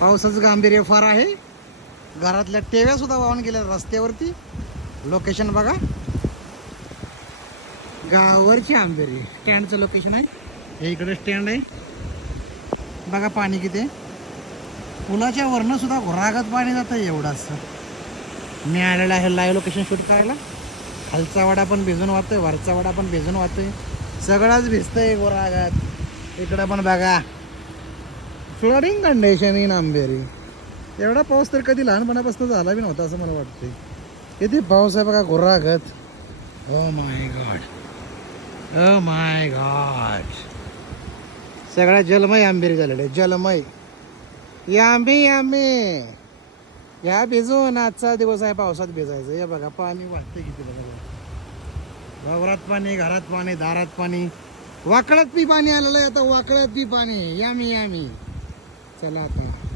पावसाचं गांभीर्य फार आहे. घरातल्या टेव्या सुद्धा वाहून गेल्या रस्त्यावरती. लोकेशन बघा. गावावरची आंबेरी. स्टँडचं लोकेशन आहे. हे इकडे स्टँड आहे. बघा पाणी किती पुलाच्या वरनं सुद्धा घोरागत पाणी जातं एवढं असं मी आलेलं आहे लाईव्ह लोकेशन शूट करायला. खालचा वाडा पण भिजून वाहतोय वरचा वाडा पण भिजून वाहतोय. सगळाच भिजतंय घोरागात. इकडं पण बघा. फ्लडिंग कंडिशन इन आंबेरी एवढा पाऊस तर कधी लहानपणापासून झाला बी नव्हता असं मला वाटते किती पाऊस आहे बघा गुर्रागत oh oh my god oh oh my god सगळ्या जलमय आंबेरी झालेले जलमय. यामी यामी. या भिजून आजचा दिवस आहे पावसात भिजायचं. हे बघा पाणी वाटतं किती बघा. वावरात पाणी घरात पाणी दारात पाणी. वाकड्यात बी पाणी आलेलं आहे आता. वाकड्यात बी पाणी. यामी यामी. चला आता.